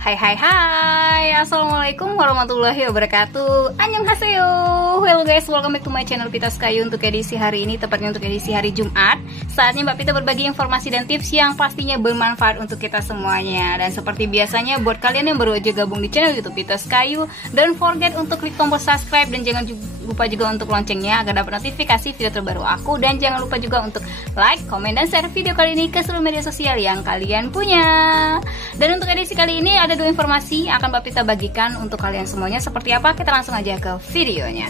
Hai hai hai, assalamualaikum warahmatullahi wabarakatuh. Annyeonghaseyo. Hello guys, welcome back to my channel Pita Skayu. Untuk edisi hari ini, tepatnya untuk edisi hari Jumat, saatnya Mbak Pita berbagi informasi dan tips yang pastinya bermanfaat untuk kita semuanya. Dan seperti biasanya, buat kalian yang baru aja gabung di channel YouTube Pita Skayu, don't forget untuk klik tombol subscribe dan jangan lupa juga untuk loncengnya agar dapat notifikasi video terbaru aku. Dan jangan lupa juga untuk like, komen, dan share video kali ini ke seluruh media sosial yang kalian punya. Dan untuk edisi kali ini ada dua informasi yang akan Mbak Pita bagikan untuk kalian semuanya. Seperti apa? Kita langsung aja ke videonya.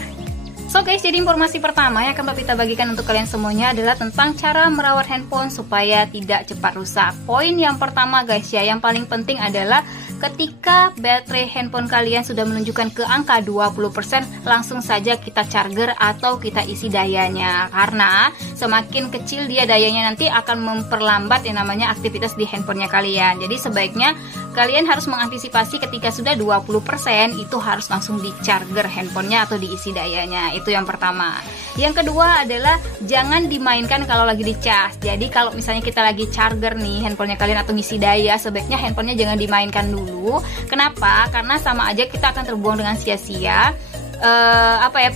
So guys, jadi informasi pertama yang akan Mbak Pita bagikan untuk kalian semuanya adalah tentang cara merawat handphone supaya tidak cepat rusak. Poin yang pertama guys ya, yang paling penting adalah ketika baterai handphone kalian sudah menunjukkan ke angka 20%, langsung saja kita charger atau kita isi dayanya. Karena semakin kecil dia dayanya nanti akan memperlambat yang namanya aktivitas di handphonenya kalian. Jadi sebaiknya kalian harus mengantisipasi ketika sudah 20% itu harus langsung di charger handphonenya atau diisi dayanya. Itu yang pertama. Yang kedua adalah jangan dimainkan kalau lagi dicas. Jadi kalau misalnya kita lagi charger nih handphonenya kalian atau ngisi daya, sebaiknya handphonenya jangan dimainkan dulu. Kenapa? Karena sama aja kita akan terbuang dengan sia-sia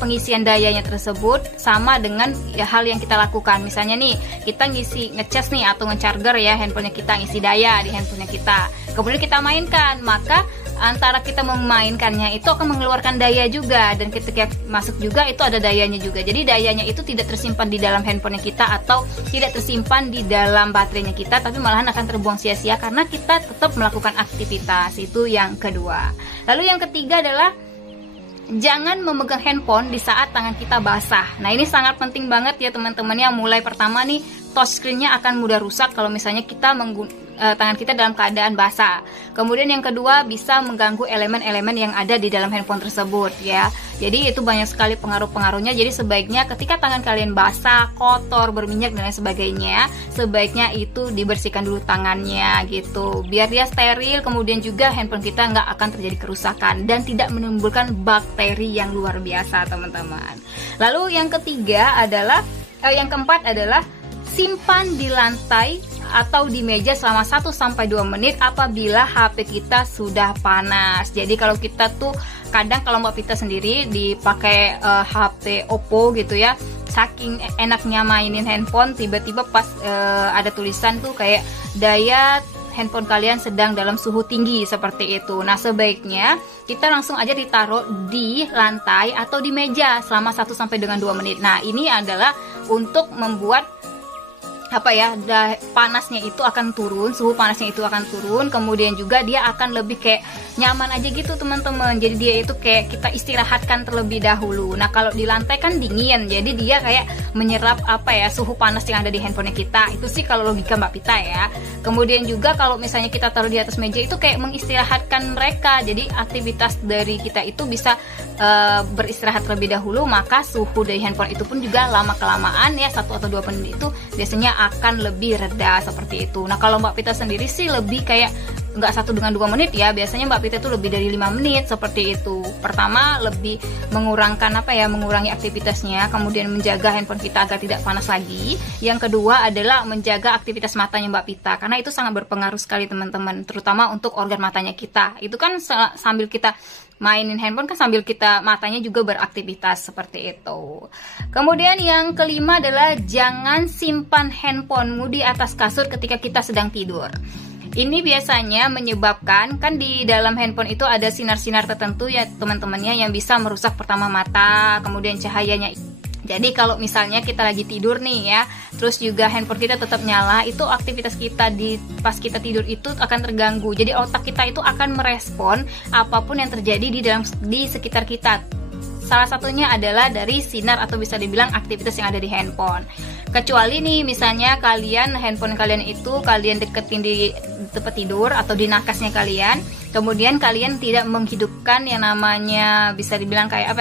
pengisian dayanya tersebut, sama dengan ya, hal yang kita lakukan. Misalnya nih kita ngecas nih atau ngecharger ya handphonenya kita, ngisi daya di handphonenya kita, kemudian kita mainkan, maka antara kita memainkannya itu akan mengeluarkan daya juga, dan ketika masuk juga itu ada dayanya juga. Jadi dayanya itu tidak tersimpan di dalam handphonenya kita atau tidak tersimpan di dalam baterainya kita, tapi malahan akan terbuang sia-sia karena kita tetap melakukan aktivitas. Itu yang kedua. Lalu yang ketiga adalah jangan memegang handphone di saat tangan kita basah. Nah ini sangat penting banget ya teman-teman ya. Mulai pertama nih, touchscreen-nya akan mudah rusak kalau misalnya kita tangan kita dalam keadaan basah. Kemudian yang kedua, bisa mengganggu elemen-elemen yang ada di dalam handphone tersebut ya. Jadi itu banyak sekali pengaruh-pengaruhnya. Jadi sebaiknya ketika tangan kalian basah, kotor, berminyak dan lain sebagainya, sebaiknya itu dibersihkan dulu tangannya gitu, biar dia steril. Kemudian juga handphone kita nggak akan terjadi kerusakan dan tidak menimbulkan bakteri yang luar biasa teman-teman. Lalu yang keempat adalah simpan di lantai atau di meja selama 1-2 menit apabila HP kita sudah panas. Jadi kalau kita tuh kadang, kalau Mbak Pita sendiri dipakai HP Oppo gitu ya, saking enaknya mainin handphone, tiba-tiba pas ada tulisan tuh kayak daya handphone kalian sedang dalam suhu tinggi seperti itu. Nah sebaiknya kita langsung aja ditaruh di lantai atau di meja selama 1-2 menit. Nah ini adalah untuk membuat panasnya itu akan turun, suhu panasnya itu akan turun, kemudian juga dia akan lebih kayak nyaman aja gitu teman-teman. Jadi dia itu kayak kita istirahatkan terlebih dahulu. Nah kalau di lantai kan dingin, jadi dia kayak menyerap suhu panas yang ada di handphonenya kita. Itu sih kalau logika Mbak Pita ya. Kemudian juga kalau misalnya kita taruh di atas meja itu kayak mengistirahatkan mereka. Jadi aktivitas dari kita itu bisa beristirahat terlebih dahulu, maka suhu dari handphone itu pun juga lama-kelamaan ya 1 atau 2 menit itu biasanya akan lebih reda seperti itu. Nah kalau Mbak Pita sendiri sih lebih kayak nggak 1-2 menit ya, biasanya Mbak Pita itu lebih dari 5 menit seperti itu. Pertama lebih mengurangi aktivitasnya, kemudian menjaga handphone kita agar tidak panas lagi. Yang kedua adalah menjaga aktivitas matanya Mbak Pita, karena itu sangat berpengaruh sekali teman-teman, terutama untuk organ matanya kita. Itu kan sambil kita mainin handphone kan sambil kita matanya juga beraktivitas seperti itu. Kemudian yang kelima adalah jangan simpan handphonemu di atas kasur ketika kita sedang tidur. Ini biasanya menyebabkan, kan di dalam handphone itu ada sinar-sinar tertentu ya teman-temannya yang bisa merusak pertama mata, kemudian cahayanya. Jadi kalau misalnya kita lagi tidur nih ya, terus juga handphone kita tetap nyala, itu aktivitas kita pas kita tidur itu akan terganggu. Jadi otak kita itu akan merespon apapun yang terjadi di sekitar kita. Salah satunya adalah dari sinar atau bisa dibilang aktivitas yang ada di handphone. Kecuali nih misalnya handphone kalian itu kalian deketin di tempat tidur atau di nakasnya kalian, kemudian kalian tidak menghidupkan yang namanya bisa dibilang kayak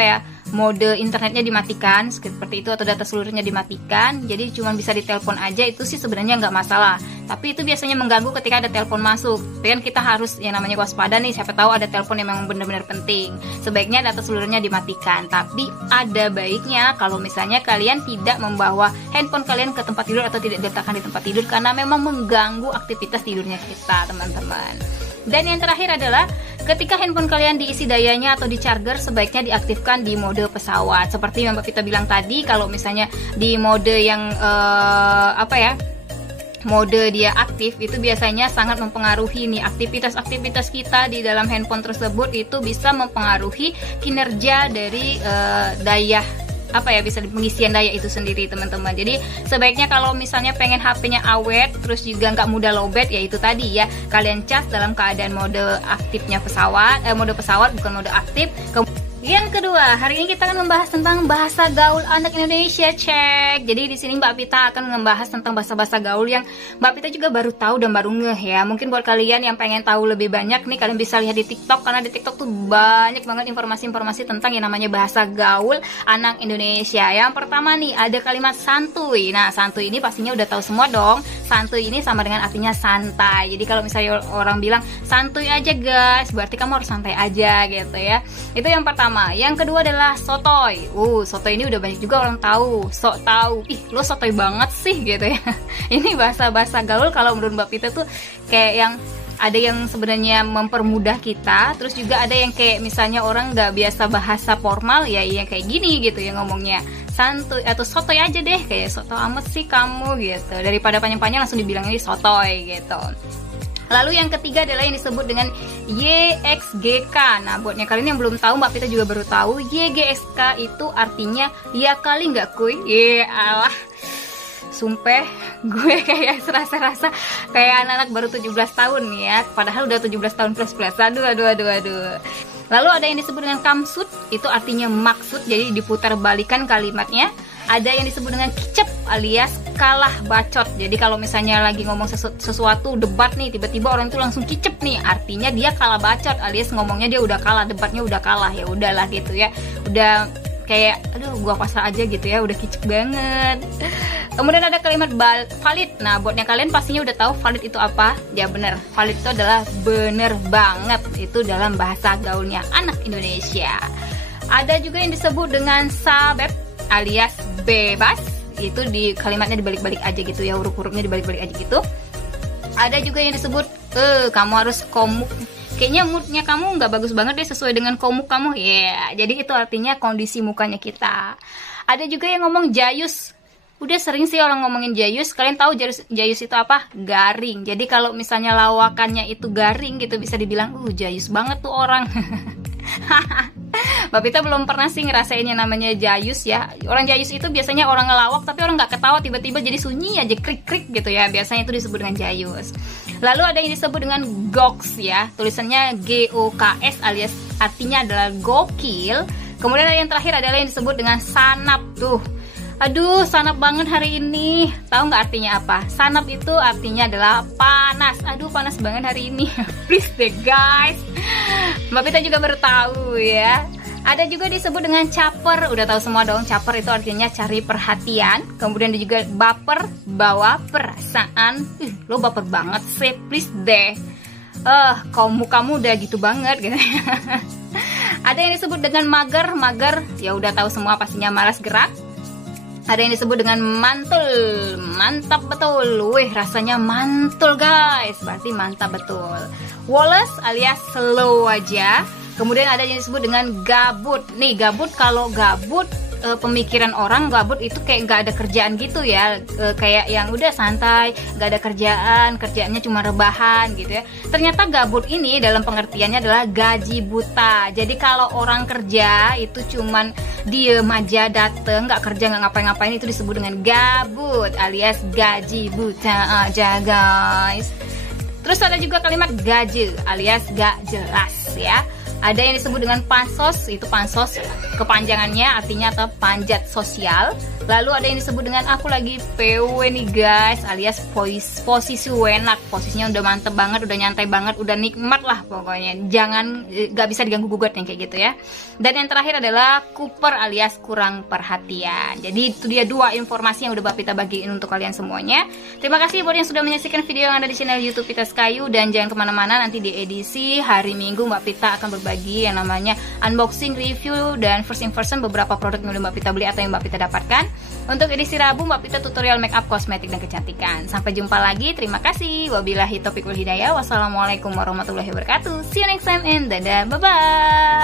mode internetnya dimatikan seperti itu, atau data seluruhnya dimatikan, jadi cuma bisa ditelepon aja, itu sih sebenarnya nggak masalah. Tapi itu biasanya mengganggu ketika ada telepon masuk. Tapi kan kita harus yang namanya waspada nih, siapa tahu ada telepon yang memang benar-benar penting. Sebaiknya data seluruhnya dimatikan. Tapi ada baiknya kalau misalnya kalian tidak membawa handphone kalian ke tempat tidur atau tidak diletakkan di tempat tidur, karena memang mengganggu aktivitas tidurnya kita, teman-teman. Dan yang terakhir adalah ketika handphone kalian diisi dayanya atau di charger, sebaiknya diaktifkan di mode pesawat. Seperti yang Mbak Vita bilang tadi, kalau misalnya di mode yang mode dia aktif, itu biasanya sangat mempengaruhi nih aktivitas-aktivitas kita di dalam handphone tersebut. Itu bisa mempengaruhi kinerja dari daya bisa pengisian daya itu sendiri, teman-teman. Jadi sebaiknya kalau misalnya pengen HP-nya awet terus juga nggak mudah lowbat, ya itu tadi ya, kalian cas dalam keadaan mode aktifnya pesawat, mode pesawat bukan mode aktif. Yang kedua, hari ini kita akan membahas tentang bahasa gaul anak Indonesia, cek. Jadi di sini Mbak Vita akan membahas tentang bahasa-bahasa gaul yang Mbak Vita juga baru tahu dan baru ngeh ya. Mungkin buat kalian yang pengen tahu lebih banyak nih, kalian bisa lihat di TikTok, karena di TikTok tuh banyak banget informasi-informasi tentang yang namanya bahasa gaul anak Indonesia. Yang pertama nih, ada kalimat santuy. Nah, santuy ini pastinya udah tahu semua dong. Santuy ini sama dengan artinya santai. Jadi kalau misalnya orang bilang santuy aja guys, berarti kamu harus santai aja gitu ya. Itu yang pertama. Yang kedua adalah sotoy. Sotoy ini udah banyak juga orang tahu. Sok tahu. Ih, lo sotoy banget sih gitu ya. Ini bahasa-bahasa gaul kalau menurut Mbak Vita tuh kayak yang ada yang sebenarnya mempermudah kita, terus juga ada yang kayak misalnya orang nggak biasa bahasa formal ya, yang kayak gini gitu ya ngomongnya. Santuy atau sotoy aja deh, kayak sotoy amat sih kamu gitu. Daripada panjang-panjang langsung dibilangnya sotoy gitu. Lalu yang ketiga adalah yang disebut dengan YXGK. Nah, buatnya kalian yang belum tahu, Mbak Vita juga baru tahu. YGSK itu artinya ya kali nggak kuy. Alah, sumpah gue kayak serasa-rasa kayak anak-anak baru 17 tahun nih ya. Padahal udah 17 tahun plus. Aduh. Lalu ada yang disebut dengan kamsut, itu artinya maksud, jadi diputar balikan kalimatnya. Ada yang disebut dengan kicep alias kalah bacot. Jadi kalau misalnya lagi ngomong sesuatu debat nih, tiba-tiba orang itu langsung kicep nih, artinya dia kalah bacot alias ngomongnya dia udah kalah, debatnya udah kalah, ya udahlah gitu ya. Udah kayak aduh gua pasrah aja gitu ya, udah kicep banget. Kemudian ada kalimat valid. Nah, buatnya kalian pastinya udah tahu valid itu apa? Ya bener, valid itu adalah bener banget. Itu dalam bahasa gaulnya anak Indonesia. Ada juga yang disebut dengan sabep alias bebas. Itu di kalimatnya dibalik-balik aja gitu ya, huruf-hurufnya dibalik-balik aja gitu. Ada juga yang disebut kamu harus komuk. Kayaknya moodnya kamu nggak bagus banget deh sesuai dengan komuk kamu. Jadi itu artinya kondisi mukanya kita. Ada juga yang ngomong jayus. Udah sering sih orang ngomongin jayus. Kalian tahu jayus itu apa? Garing. Jadi kalau misalnya lawakannya itu garing gitu, bisa dibilang jayus banget tuh orang. Mbak Vita belum pernah sih ngerasainnya namanya jayus ya. Orang jayus itu biasanya orang ngelawak tapi orang nggak ketawa, tiba-tiba jadi sunyi aja, krik-krik gitu ya. Biasanya itu disebut dengan jayus. Lalu ada yang disebut dengan goks ya. Tulisannya GOKS alias artinya adalah gokil. Kemudian ada yang terakhir adalah yang disebut dengan sanap tuh. Aduh, sanap banget hari ini. Tahu nggak artinya apa? Sanap itu artinya adalah panas. Aduh, panas banget hari ini. Please deh guys. Mbak Vita juga baru tahu ya. Ada juga disebut dengan caper. Udah tahu semua dong, caper itu artinya cari perhatian. Kemudian ada juga baper, bawa perasaan. Lo baper banget sih, please deh. Kamu udah gitu banget gitu. Ada yang disebut dengan mager ya udah tahu semua pastinya malas gerak. Ada yang disebut dengan mantul, mantap betul. Wih, rasanya mantul guys, berarti mantap betul. Woles alias slow aja. Kemudian ada yang disebut dengan gabut. Nih, gabut, kalau gabut pemikiran orang gabut itu kayak nggak ada kerjaan gitu ya, kayak yang udah santai, nggak ada kerjaannya cuma rebahan gitu ya. Ternyata gabut ini dalam pengertiannya adalah gaji buta. Jadi kalau orang kerja itu cuman diem aja, dateng, nggak kerja, nggak ngapa-ngapain, itu disebut dengan gabut alias gaji buta aja guys. Terus ada juga kalimat gaje alias gak jelas ya. Ada yang disebut dengan pansos, itu pansos kepanjangannya artinya atau panjat sosial. Lalu ada yang disebut dengan aku lagi PW nih guys, alias posisi enak. Posisinya udah mantep banget, udah nyantai banget, udah nikmat lah pokoknya. Jangan, gak bisa diganggu gugat yang kayak gitu ya. Dan yang terakhir adalah kuper alias kurang perhatian. Jadi itu dia dua informasi yang udah Mbak Vita bagiin untuk kalian semuanya. Terima kasih buat yang sudah menyaksikan video yang ada di channel YouTube Vita Kayu. Dan jangan kemana-mana, nanti di edisi hari Minggu Mbak Vita akan berbagi yang namanya unboxing, review, dan first impression beberapa produk yang udah Mbak Vita beli atau yang Mbak Vita dapatkan. Untuk edisi Rabu Mbak Pita tutorial makeup, kosmetik, dan kecantikan. Sampai jumpa lagi, terima kasih. Wabillahi taufiq wal hidayah. Wassalamualaikum warahmatullahi wabarakatuh. See you next time and dadah, bye bye.